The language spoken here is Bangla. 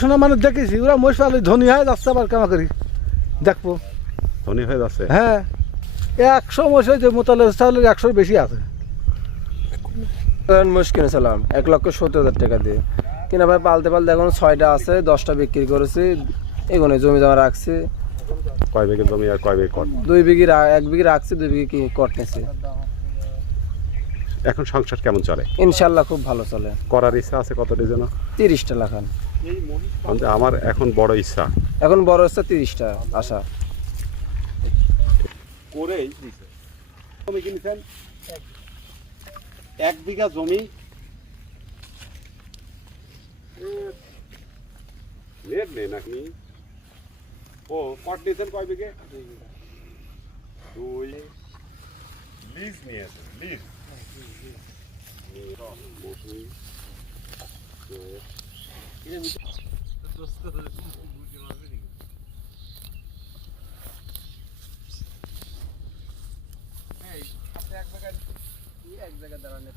শোনা মানে দেখেছি। ওরা মহিষ পালে ধনী হয় যাচ্ছে আবার কেমন করি দেখব। ধনী হয়ে যাচ্ছে? হ্যাঁ একশো মহিষ হয়েছে মোতালে চাউলের একশোর বেশি আছে। মোষ কিনেছিলাম এক লক্ষ সত্তর হাজার টাকা দিয়ে। কিনা ভাই পালতে পালতে এখন ছয়টা আছে দশটা বিক্রি করেছি। এগুলো জমি জমা রাখছি। কয় বিঘে জমি আর কয় বিঘে কর? দুই বিঘি এক বিঘি রাখছি দুই বিঘি কি করতেছি এখন সংসার কেমন চলে? ইনশাল্লাহ খুব ভালো চলে। করার ইচ্ছা আছে কত যেন? তিরিশটা লাখান। আমার এখন বড় ইচ্ছা। এখন বড় হচ্ছে তিরিশটা আশা। করেই দিছে। জমি কিনেছেন? এক বিঘা জমি। নেট নেই নাকি? ও কট নিয়েছেন কয় বিঘে? দুই। লিজ নিয়েছেন লিজ। এক জায়গায় দাঁড়ানো